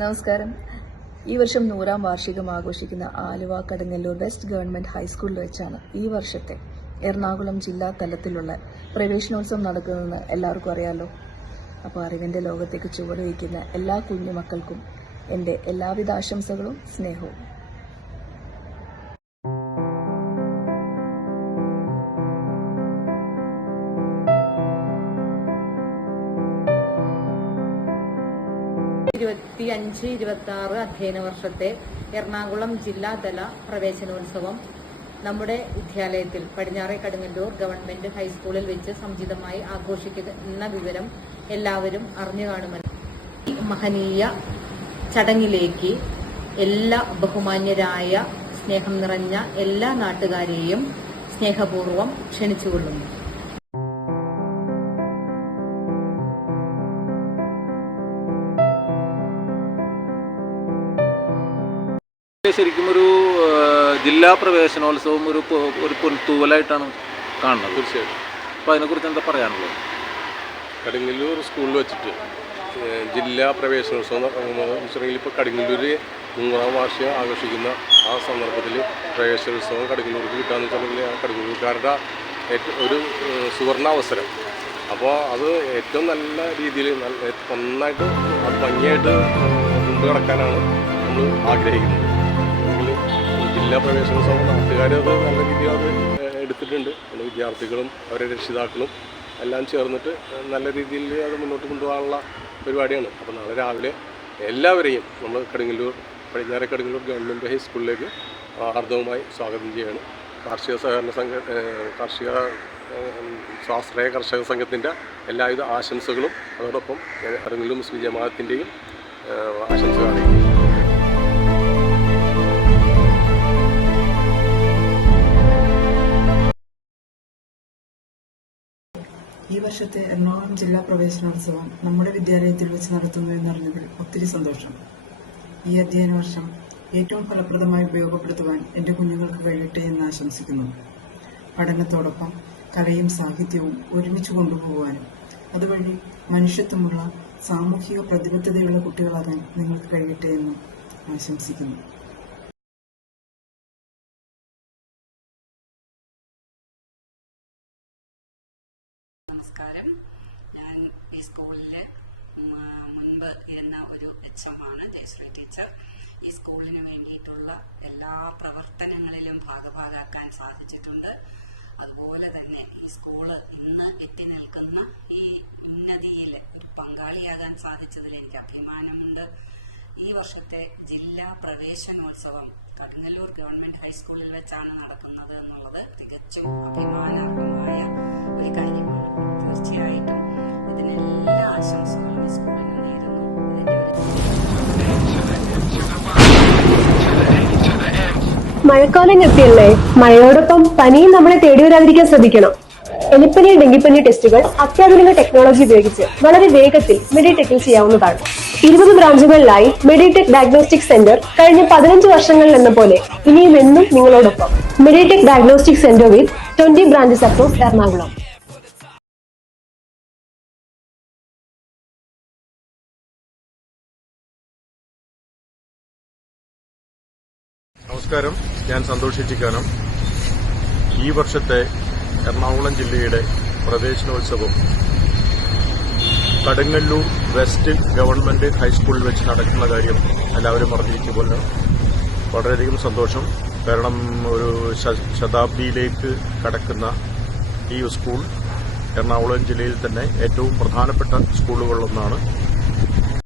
നമസ്കാരം. ഈ വർഷം 100ാം വാർഷികം ആഘോഷിക്കുന്ന ആലുവ കടുങ്ങല്ലൂർ വെസ്റ്റ് ഗവൺമെന്റ് ഹൈസ്കൂളിൽ വെച്ചാണ് ഈ വർഷത്തെ എറണാകുളം ജില്ലാ തലത്തിലുള്ള പ്രവേശനോത്സവം നടക്കുന്നതെന്ന് എല്ലാവർക്കും അറിയാമല്ലോ. അപ്പോൾ അറിവിന്റെ ലോകത്തേക്ക് ചുവടുവയ്ക്കുന്ന എല്ലാ കുഞ്ഞുമക്കൾക്കും എൻ്റെ എല്ലാവിധ ആശംസകളും സ്നേഹവും. അധ്യയന വർഷത്തെ എറണാകുളം ജില്ലാതല പ്രവേശനോത്സവം നമ്മുടെ വിദ്യാലയത്തിൽ പടിഞ്ഞാറെ കടുങ്ങല്ലൂർ ഗവൺമെന്റ് ഹൈസ്കൂളിൽ വെച്ച് സമുചിതമായി ആഘോഷിക്കുന്ന വിവരം എല്ലാവരും അറിഞ്ഞു കാണുമല്ലോ. ഈ മഹനീയ ചടങ്ങിലേക്ക് എല്ലാ ബഹുമാന്യരായ സ്നേഹം നിറഞ്ഞ എല്ലാ നാട്ടുകാരെയും സ്നേഹപൂർവ്വം ക്ഷണിച്ചുകൊള്ളുന്നു. ശരിക്കും ഒരു ജില്ലാ പ്രവേശനോത്സവം ഒരു പൊൻതൂവലായിട്ടാണ് കാണുന്നത്. തീർച്ചയായിട്ടും. അപ്പോൾ അതിനെക്കുറിച്ച് എന്താ പറയാനുള്ളത്? കടുങ്ങല്ലൂർ സ്കൂളിൽ വെച്ചിട്ട് ജില്ലാ പ്രവേശനോത്സവം വെച്ചിട്ടുണ്ടെങ്കിൽ ഇപ്പോൾ കടുങ്ങല്ലൂർ 100ാം വാർഷികം ആഘോഷിക്കുന്ന ആ സന്ദർഭത്തിൽ പ്രവേശനോത്സവം കടുങ്ങല്ലൂർക്ക് കിട്ടുകയെന്ന് വെച്ചിട്ടുണ്ടെങ്കിൽ ആ കടുങ്ങല്ലൂർക്കാരുടെ ഒരു സുവർണാവസരം. അപ്പോൾ അത് ഏറ്റവും നല്ല രീതിയിൽ നന്നായിട്ട് അത് ഭംഗിയായിട്ട് കൊണ്ടുനടക്കാനാണ് നമ്മൾ ആഗ്രഹിക്കുന്നത്. ജില്ലാ പ്രവേശനോത്സവം നാട്ടുകാരത് നല്ല രീതിയിൽ അത് എടുത്തിട്ടുണ്ട്. വിദ്യാർത്ഥികളും അവരുടെ രക്ഷിതാക്കളും എല്ലാം ചേർന്നിട്ട് നല്ല രീതിയിൽ അത് മുന്നോട്ട് കൊണ്ടുപോകാനുള്ള പരിപാടിയാണ്. അപ്പോൾ നാളെ രാവിലെ എല്ലാവരെയും നമ്മൾ പടിഞ്ഞാറെ കടുങ്ങല്ലൂർ ഗവൺമെൻറ് ഹൈസ്കൂളിലേക്ക് ആർദ്രവുമായി സ്വാഗതം ചെയ്യുകയാണ്. കാർഷിക സ്വാശ്രയ കർഷക സംഘത്തിൻ്റെ എല്ലാവിധ ആശംസകളും അതോടൊപ്പം കടുങ്ങല്ലൂർ മുസ്ലിം ജമാഅത്തിൻ്റെയും ആശംസകൾ അറിയിക്കുന്നു. ഈ വർഷത്തെ എറണാകുളം ജില്ലാ പ്രവേശനോത്സവം നമ്മുടെ വിദ്യാലയത്തിൽ വെച്ച് നടത്തുന്നു എന്നറിഞ്ഞതിൽ ഒത്തിരി സന്തോഷം. ഈ അധ്യയന വർഷം ഏറ്റവും ഫലപ്രദമായി ഉപയോഗപ്പെടുത്തുവാൻ എൻ്റെ കുഞ്ഞുങ്ങൾക്ക് കഴിയട്ടെ എന്ന് ആശംസിക്കുന്നു. പഠനത്തോടൊപ്പം കലയും സാഹിത്യവും ഒരുമിച്ച് കൊണ്ടുപോകുവാനും അതുവഴി മനുഷ്യത്വമുള്ള സാമൂഹിക പ്രതിബദ്ധതയുള്ള കുട്ടികളാകാൻ നിങ്ങൾക്ക് കഴിയട്ടെ എന്നും ആശംസിക്കുന്നു. നമസ്കാരം. ഞാൻ ഈ സ്കൂളിൽ മുൻപ് ഇരുന്ന ഒരു എച്ച്എമ്മാണ് ജയശ്രീ ടീച്ചർ. ഈ സ്കൂളിന് വേണ്ടിയിട്ടുള്ള എല്ലാ പ്രവർത്തനങ്ങളിലും ഭാഗഭാക്കാക്കാൻ സാധിച്ചിട്ടുണ്ട്. അതുപോലെ തന്നെ ഈ സ്കൂള് ഇന്ന് എത്തി നിൽക്കുന്ന ഈ ഉന്നതിയിൽ ഒരു പങ്കാളിയാകാൻ സാധിച്ചതിൽ എനിക്ക് അഭിമാനമുണ്ട്. ഈ വർഷത്തെ ജില്ലാ പ്രവേശനോത്സവം കടുങ്ങല്ലൂർ ഗവൺമെന്റ് ഹൈസ്കൂളിൽ വെച്ചാണ് നടക്കുന്നത് എന്നുള്ളത് തികച്ചും അഭിമാനാർഹമായ ഒരു കാര്യമാണ്. തീർച്ചയായിട്ടും ഇതിനെല്ലാ ആശംസകളും ഈ സ്കൂളിന് നേരുന്നു. മഴക്കാലം എത്തിയല്ലേ, മഴയോടൊപ്പം പനിയും നമ്മളെ തേടി വരാതിരിക്കാൻ ശ്രദ്ധിക്കണം. എലിപ്പനി, ഡെങ്കിപ്പനി ടെസ്റ്റുകൾ അത്യാധുനിക ടെക്നോളജി ഉപയോഗിച്ച് വളരെ വേഗത്തിൽ മെഡിടെക്കിൽ ചെയ്യാവുന്നതാണ്. 20 ബ്രാഞ്ചുകളിലായി മെഡിടെക് ഡയഗ്നോസ്റ്റിക് സെന്റർ കഴിഞ്ഞ 15 വർഷങ്ങളിൽ എന്ന പോലെ ഇനിയും എന്നും നിങ്ങളോടൊപ്പം. മെഡിടെക് ഡയഗ്നോസ്റ്റിക് സെന്റർ വിത്ത് 20 ബ്രാഞ്ചസ് അക്രോസ് എറണാകുളം. നമസ്കാരം, ഞാൻ സന്തോഷ് ചിക്കാനം. ഈ വർഷത്തെ എറണാകുളം ജില്ലയുടെ പ്രവേശനോത്സവം കടുങ്ങല്ലൂർ വെസ്റ്റ് ഗവൺമെന്റ് ഹൈസ്കൂളിൽ വെച്ച് നടക്കുന്ന കാര്യം എല്ലാവരും അറിഞ്ഞിരിക്കുമല്ലോ. വളരെയധികം സന്തോഷം. കാരണം ഒരു ശതാബ്ദിയിലേക്ക് കടക്കുന്ന ഈ സ്കൂൾ എറണാകുളം ജില്ലയിൽ തന്നെ ഏറ്റവും പ്രധാനപ്പെട്ട സ്കൂളുകളിലൊന്നാണ്.